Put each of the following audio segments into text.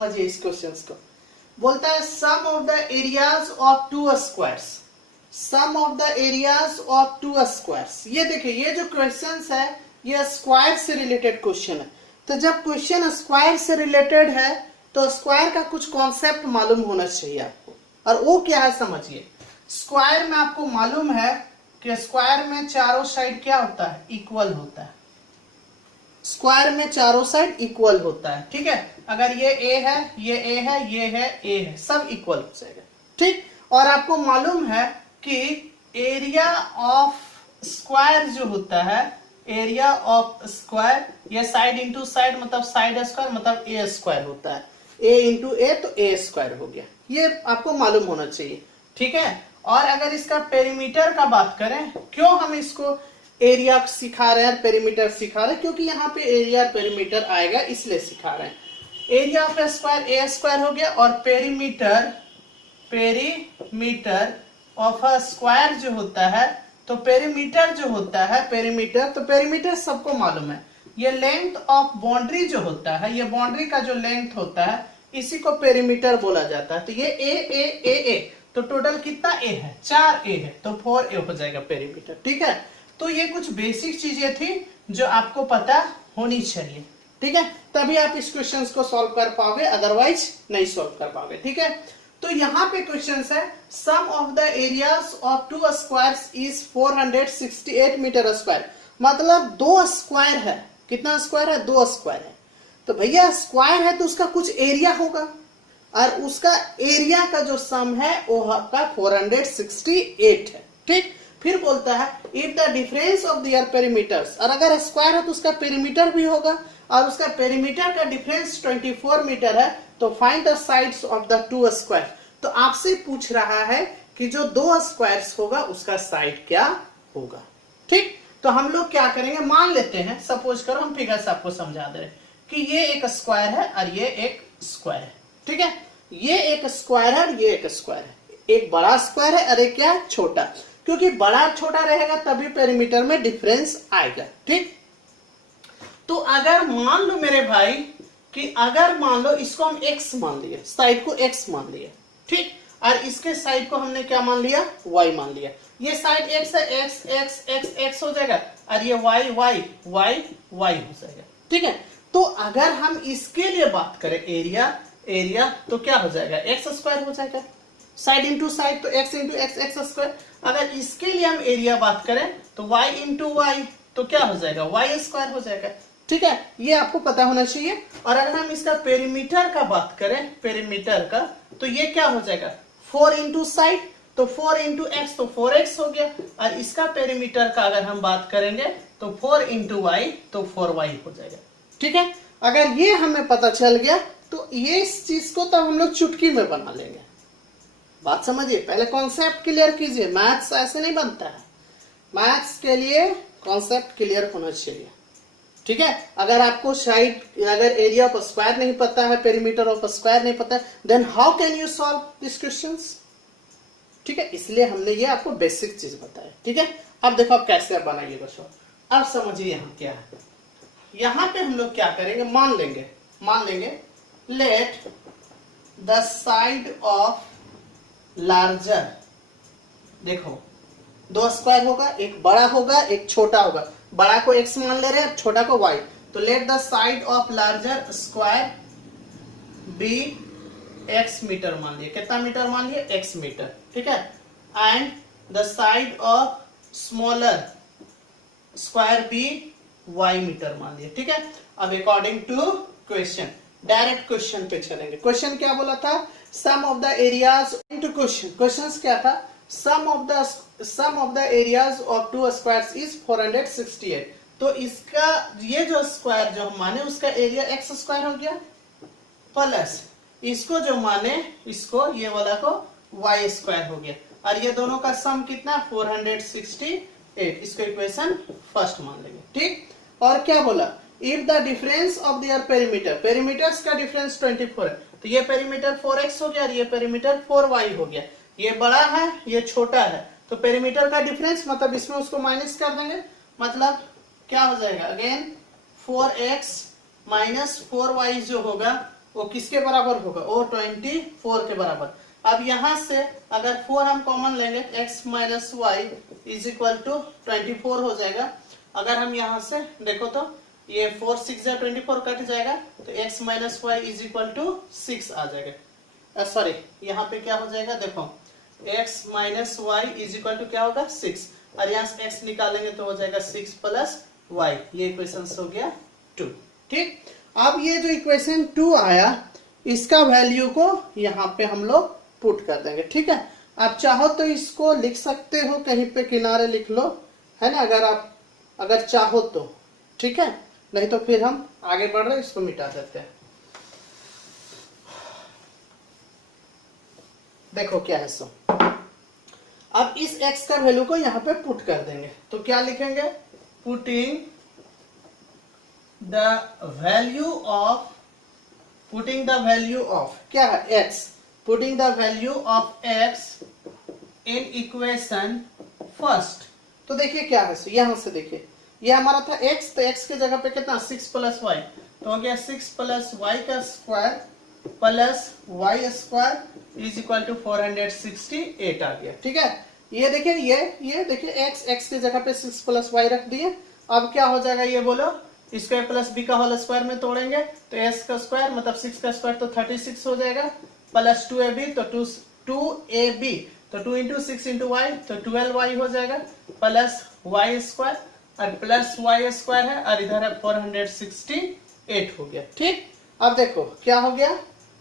समझिए इस क्वेश्चन को। बोलता है sum of the areas of two squares, sum of the areas of two squares. ये देखिए ये जो क्वेश्चन है ये स्क्वायर से रिलेटेड क्वेश्चन है। तो जब क्वेश्चन स्क्वायर से रिलेटेड है तो स्क्वायर का कुछ कॉन्सेप्ट मालूम होना चाहिए आपको, और वो क्या है समझिए। स्क्वायर में आपको मालूम है कि स्क्वायर में चारों साइड क्या होता है, इक्वल होता है। स्क्वायर में चारों साइड इक्वल होता है, ठीक है। अगर ये ए है, ये ए है, ये है, ए है, सब इक्वल हो जाएगा, ठीक। और आपको मालूम है कि एरिया ऑफ स्क्वायर जो होता है, एरिया ऑफ स्क्वायर, ये साइड इंटू साइड मतलब साइड स्क्वायर मतलब ए स्क्वायर होता है। ए इंटू ए तो ए स्क्वायर हो गया, ये आपको मालूम होना चाहिए, ठीक है। और अगर इसका पेरीमीटर का बात करें, क्यों हम इसको एरिया सिखा रहे हैं, पेरीमीटर सिखा रहे हैं, क्योंकि यहाँ पे एरिया पेरीमीटर आएगा इसलिए सिखा रहे हैं। Area of square A square हो गया, और perimeter, perimeter of a square जो होता है, तो पेरीमीटर जो होता है, पेरीमीटर, तो पेरीमीटर सबको मालूम है, ये लेंथ ऑफ बाउंड्री जो होता है, ये बाउंड्री का जो लेंथ होता है इसी को पेरीमीटर बोला जाता है। तो ये ए तो टोटल कितना ए है, 4 ए है, तो 4 ए हो जाएगा पेरीमीटर, ठीक है। तो ये कुछ बेसिक चीजें थी जो आपको पता होनी चाहिए, ठीक है, तभी आप इस क्वेश्चन को सॉल्व कर पाओगे, अदरवाइज नहीं सॉल्व कर पाओगे, ठीक है। तो यहाँ पे क्वेश्चन है sum of the areas of two squares is 468 metre square. मतलब 2 स्क्वायर है, कितना स्क्वायर है, 2 स्क्वायर है। तो भैया स्क्वायर है तो उसका कुछ एरिया होगा, और उसका एरिया का जो सम है वो आपका 468 है, ठीक। फिर बोलता है if the difference of their perimeters, और अगर स्क्वायर है तो उसका पेरीमीटर भी होगा, और उसका पेरीमीटर का डिफरेंस 24 मीटर है, तो find the sides of the two square. तो आपसे पूछ रहा है कि जो 2 स्क्वायर्स होगा उसका साइड क्या होगा, ठीक। तो हम लोग क्या करेंगे, मान लेते हैं, सपोज करो हम फिगर से आपको समझा दे रहे कि ये एक स्क्वायर है और ये एक स्क्वायर है, ठीक है। ये एक स्क्वायर है और ये एक स्क्वायर है, एक बड़ा स्क्वायर है और एक क्या, छोटा, क्योंकि बड़ा छोटा रहेगा तभी पेरीमीटर में डिफरेंस आएगा, ठीक। तो अगर मान लो मेरे भाई कि अगर मान लो इसको हम x मान लिए, साइड को x मान लिए, ठीक, और इसके साइड को हमने क्या मान लिया, y मान लिया। ये साइड x है, x हो जाएगा, और ये y हो जाएगा, ठीक है। तो अगर हम इसके लिए बात करें एरिया तो क्या हो जाएगा, एक्स स्क्वायर हो जाएगा, साइड इंटू साइड तो x इंटू एक्स स्क्वायर। अगर इसके लिए हम एरिया बात करें तो y इंटू वाई तो क्या हो जाएगा, y स्क्वायर हो जाएगा, ठीक है। ये आपको पता होना चाहिए। और अगर हम इसका पेरीमीटर का बात करें, पेरीमीटर का, तो ये क्या हो जाएगा, 4 इंटू साइड तो 4 इंटू एक्स तो 4x हो गया, और इसका पेरीमीटर का अगर हम बात करेंगे तो 4 इंटू वाई तो 4y हो जाएगा, ठीक है। अगर ये हमें पता चल गया तो ये इस चीज को तो हम लोग चुटकी में बना लेंगे। बात समझिए, पहले कॉन्सेप्ट क्लियर कीजिए, मैथ्स ऐसे नहीं बनता है, मैथ्स के लिए कॉन्सेप्ट क्लियर होना चाहिए, ठीक है। अगर आपको साइड, अगर एरिया ऑफ स्क्वायर नहीं पता है, पेरीमीटर ऑफ स्क्वायर नहीं पता है, then how can you solve this questions, ठीक है। इसलिए हमने ये आपको बेसिक चीज बताया, ठीक है। अब देखो आप कैसे बनाइएगा सॉल्व। अब समझिए यहाँ क्या है, यहाँ पे हम लोग क्या करेंगे, मान लेंगे late the side of larger, देखो 2 स्क्वायर होगा, एक बड़ा होगा एक छोटा होगा, बड़ा को x मान ले रहे हैं, छोटा को y। तो let the side of larger square be x metre मान लिए, कितना मीटर मान लिए, x मीटर, ठीक है। And the side of smaller square be y metre मान लिए, ठीक है। अब according to question, direct question पे चलेंगे। क्वेश्चन क्या बोला था, sum of the areas into question क्या था, sum of the areas of two squares is 468। तो इसका ये जो स्क्वायर जो हम माने उसका एरिया x स्क्वायर हो गया, प्लस इसको जो माने इसको ये वाला को y स्क्वायर हो गया, और ये दोनों का सम कितना 468। इसको इक्वेशन फर्स्ट मान लेंगे, ठीक। और क्या बोला, if the difference of their perimeter, perimeters का डिफरेंस 24 है, तो ये पेरीमीटर 4x हो गया और ये पेरीमीटर 4y हो गया, ये बड़ा है ये छोटा है, तो पेरीमीटर का डिफरेंस मतलब इसमें उसको माइनस कर देंगे, मतलब क्या हो जाएगा, अगेन 4x माइनस 4y जो होगा वो किसके बराबर होगा, वो 24 के बराबर। अब यहाँ से अगर 4 हम कॉमन लेंगे, x minus Y is equal to 24 हो जाएगा। अगर हम यहाँ से देखो तो ये 4 6 24 कट जाएगा, तो x minus Y is equal to 6 आ जाएगा। सॉरी, यहाँ पे क्या हो जाएगा, देखो x minus Y is equal to क्या होगा 6, और यहाँ से x निकालेंगे तो हो जाएगा 6 प्लस वाई। ये इक्वेशन हो गया 2। ठीक, अब ये जो इक्वेशन 2 आया, इसका वैल्यू को यहाँ पे हम लोग पुट कर देंगे। ठीक है, आप चाहो तो इसको लिख सकते हो, कहीं पे किनारे लिख लो, है ना, अगर चाहो तो। ठीक है, नहीं तो फिर हम आगे बढ़ रहे, इसको मिटा देते हैं। देखो क्या है सो, अब इस x का वैल्यू को यहाँ पे पुट कर देंगे, तो क्या लिखेंगे, पुटिंग द वैल्यू ऑफ क्या है x, putting the value of x in equation first. तो देखिए क्या है सो, यहां से देखिए ये हमारा था x, तो x के जगह पे कितना 6 प्लस वाई, तो हो गया 6 प्लस वाई का square plus Y square is equal to 468 आ गया। ठीक है, ये देखिए ये देखिए x की जगह पे 6 प्लस वाई रख दिए। अब क्या हो जाएगा ये बोलो, इसको a प्लस बी का होल स्क्वायर में तोड़ेंगे तो s का स्क्वायर मतलब 6 का स्क्वायर तो 36 हो जाएगा, प्लस 2ab तो 2ab तो 2 इंटू 6 इंटू वाई तो 12y हो जाएगा, प्लस वाई स्क्वायर और प्लस वाई स्क्वायर है, और इधर है 468 हो गया। ठीक, अब देखो क्या हो गया,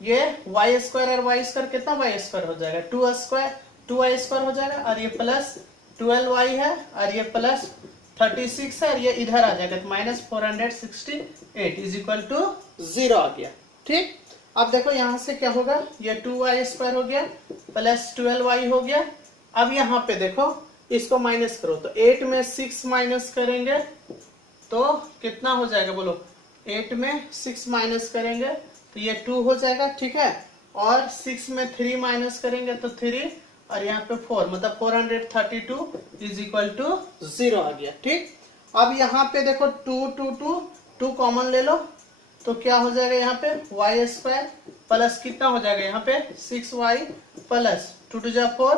ये वाई स्क्वायर और वाई स्क्वायर कितना वाई स्क्वायर हो जाएगा 2 स्क्वायर 2y स्क्वायर हो जाएगा, और ये प्लस 12y है, और ये प्लस 36 है, और ये इधर आ जाएगा तो माइनस 468 इज इक्वल टू 0 आ गया। ठीक, अब देखो यहां से क्या होगा, ये 2y स्क्वायर हो गया प्लस 12y हो गया। अब यहाँ पे देखो इसको माइनस करो, तो 8 में 6 माइनस करेंगे तो कितना हो जाएगा बोलो, 8 में 6 माइनस करेंगे तो ये 2 हो जाएगा। ठीक है, और 6 में 3 माइनस करेंगे तो 3, और यहाँ पे 4 मतलब 432 इज इक्वल टू 0 आ गया। ठीक, अब यहाँ पे देखो 2 कॉमन ले लो, तो क्या हो जाएगा यहाँ पे वाई स्क्वायर प्लस कितना हो जाएगा यहाँ पे 6y प्लस 2 2 जा 4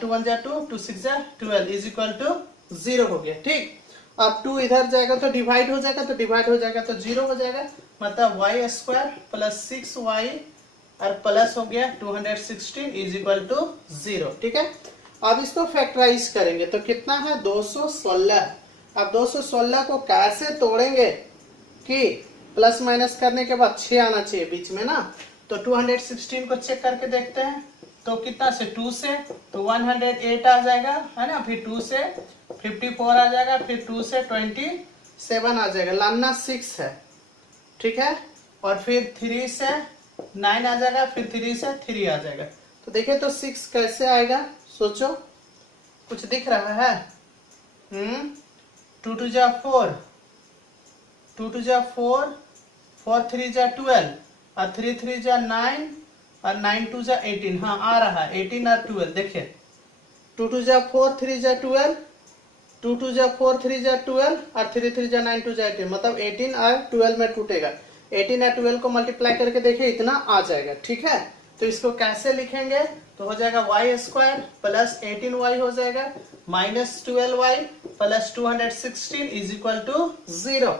2 1 जा 2 2 6 जा 12 इज इक्वल टू 0 हो गया। ठीक, अब 2 इधर जाएगा तो डिवाइड हो जाएगा, तो डिवाइड हो जाएगा तो 0 हो जाएगा, मतलब वाई स्क्वायर प्लस 6y और प्लस हो गया 216 इज इक्वल टू 0। ठीक है, अब इसको फैक्टराइज करेंगे तो कितना है 216। अब 216 को कैसे तोड़ेंगे कि प्लस माइनस करने के बाद 6 आना चाहिए बीच में ना, तो 216 को चेक करके देखते हैं, तो कितना से 2 से तो 108 आ जाएगा, है ना, फिर 2 से 54 आ जाएगा, फिर 2 से 27 आ जाएगा, लाना 6 है। ठीक है, और फिर 3 से 9 आ जाएगा, फिर 3 से 3 आ जाएगा। तो देखिए तो 6 कैसे आएगा, सोचो, कुछ दिख रहा है? 2 2 जा 4 2 2 जा 4 4 3 जा 12 और 3 3 जा 9 और 9 2 जा 18। हाँ आ रहा है 18 और 12। देखिए 2 2 जा 4 3 जा 12 2 2 जा 4 3 जा 12 और 3 3 जा 9 2 जा 18, मतलब 18 और 12 में टूटेगा। 18 और 12 को मल्टीप्लाई करके देखिए इतना आ जाएगा। ठीक है, तो इसको कैसे लिखेंगे, तो हो जाएगा वाई स्क्वायर प्लस 18y हो जाएगा minus 12y plus 216 is equal to 0।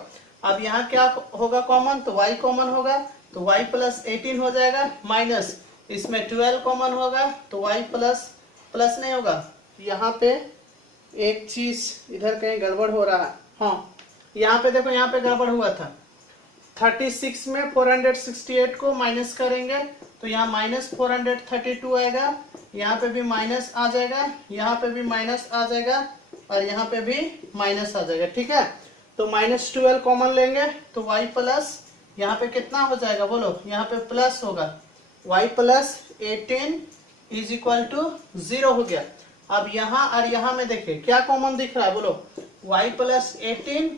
अब यहाँ क्या होगा कॉमन, तो y कॉमन होगा तो y प्लस 18 हो जाएगा, माइनस इसमें 12 कॉमन होगा तो y प्लस प्लस नहीं होगा, यहाँ पे एक चीज इधर कहीं गड़बड़ हो रहा है। हाँ यहाँ पे देखो, यहाँ पे गड़बड़ हुआ था। 36 में 468 को माइनस करेंगे तो यहाँ माइनस 432 आएगा, यहाँ पे भी माइनस आ जाएगा, यहाँ पे भी माइनस आ जाएगा, और यहाँ पे भी माइनस आ जाएगा। ठीक है, तो माइनस 12 कॉमन लेंगे तो y प्लस यहाँ पे कितना हो जाएगा बोलो, यहाँ पे प्लस होगा, y plus 18 is equal to 0 हो गया। अब यहाँ और यहाँ में देखिए क्या कॉमन दिख रहा है बोलो, y प्लस 18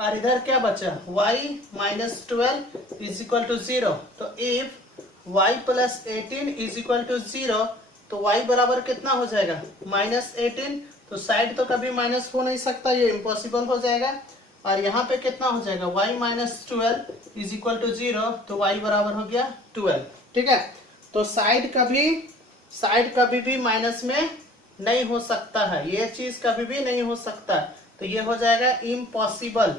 और इधर क्या बचा y minus 12 is equal to 0। तो if y plus 18 is equal to 0 तो y बराबर कितना हो जाएगा माइनस 18। तो साइड तो कभी माइनस हो नहीं सकता, ये इम्पॉसिबल हो जाएगा। और यहाँ पे कितना हो जाएगा y minus 12 is equal to 0, तो y बराबर हो गया 12। ठीक है, तो साइड कभी भी माइनस में नहीं हो सकता है, ये चीज कभी भी नहीं हो सकता, तो ये हो जाएगा इम्पॉसिबल।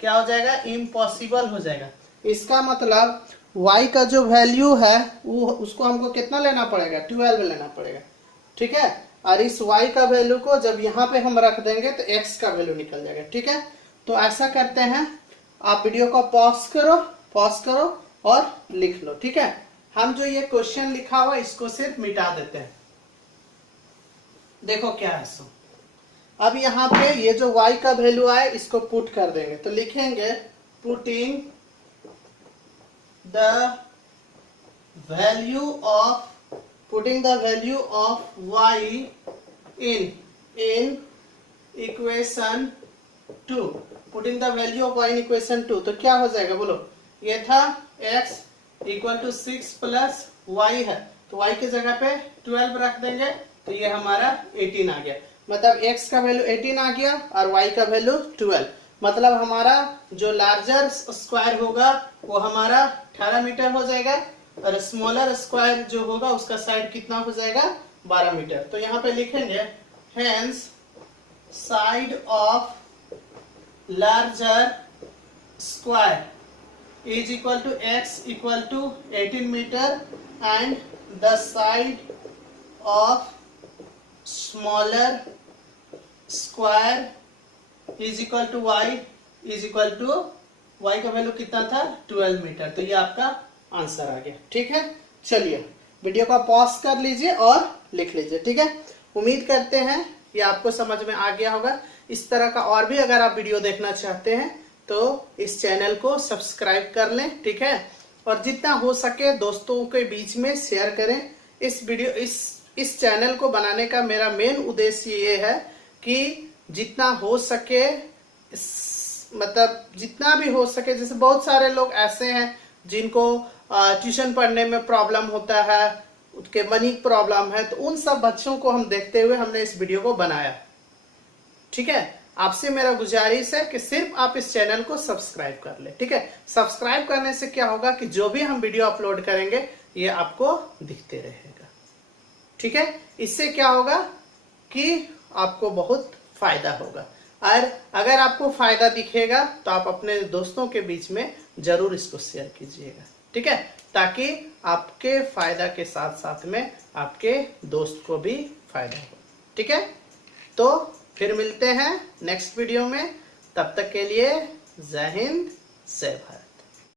क्या हो जाएगा? इम्पॉसिबल हो जाएगा। इसका मतलब y का जो वैल्यू है वो उसको हमको कितना लेना पड़ेगा? 12 लेना पड़ेगा। ठीक है, और इस y का वैल्यू को जब यहाँ पे हम रख देंगे तो x का वैल्यू निकल जाएगा। ठीक है, तो ऐसा करते हैं, आप वीडियो को पॉज करो और लिख लो। ठीक है, हम जो ये क्वेश्चन लिखा हुआ इसको सिर्फ मिटा देते हैं। देखो क्या है सो, अब यहाँ पे ये जो y का वैल्यू आए इसको पुट कर देंगे, तो लिखेंगे putting the value of y in equation 2, putting the value of y in equation 2, तो क्या हो जाएगा बोलो? ये था x equal to 6 plus y है, तो y की जगह पे 12 रख देंगे, तो ये हमारा 18 आ गया। मतलब x का वैल्यू 18 आ गया और y का वैल्यू 12। मतलब हमारा जो लार्जर स्क्वायर होगा वो हमारा 18 मीटर हो जाएगा और स्मॉलर स्क्वायर जो होगा उसका साइड कितना हो जाएगा? 12 मीटर। तो यहाँ पे लिखेंगे hence side of larger square is equal to x equal to 18 metre and the side of smaller square is equal to y is equal to y का वैल्यू कितना था? 12 मीटर। तो ये आपका आंसर आ गया। ठीक है, चलिए वीडियो को पॉज कर लीजिए और लिख लीजिए। ठीक है, उम्मीद करते हैं ये आपको समझ में आ गया होगा। इस तरह का और भी अगर आप वीडियो देखना चाहते हैं तो इस चैनल को सब्सक्राइब कर लें। ठीक है, और जितना हो सके दोस्तों के बीच में शेयर करें। इस चैनल को बनाने का मेरा मेन उद्देश्य ये है कि जितना हो सके, मतलब जितना भी हो सके, जैसे बहुत सारे लोग ऐसे हैं जिनको ट्यूशन पढ़ने में प्रॉब्लम होता है, उसके मनी प्रॉब्लम है, तो उन सब बच्चों को हम देखते हुए हमने इस वीडियो को बनाया। ठीक है, आपसे मेरा गुजारिश है कि सिर्फ आप इस चैनल को सब्सक्राइब कर ले। ठीक है, सब्सक्राइब करने से क्या होगा कि जो भी हम वीडियो अपलोड करेंगे ये आपको दिखते रहेगा। ठीक है, इससे क्या होगा कि आपको बहुत फायदा होगा, और अगर आपको फायदा दिखेगा तो आप अपने दोस्तों के बीच में जरूर इसको शेयर कीजिएगा। ठीक है, ताकि आपके फायदा के साथ साथ में आपके दोस्त को भी फायदा हो। ठीक है, तो फिर मिलते हैं नेक्स्ट वीडियो में, तब तक के लिए जय हिंद, जय भारत।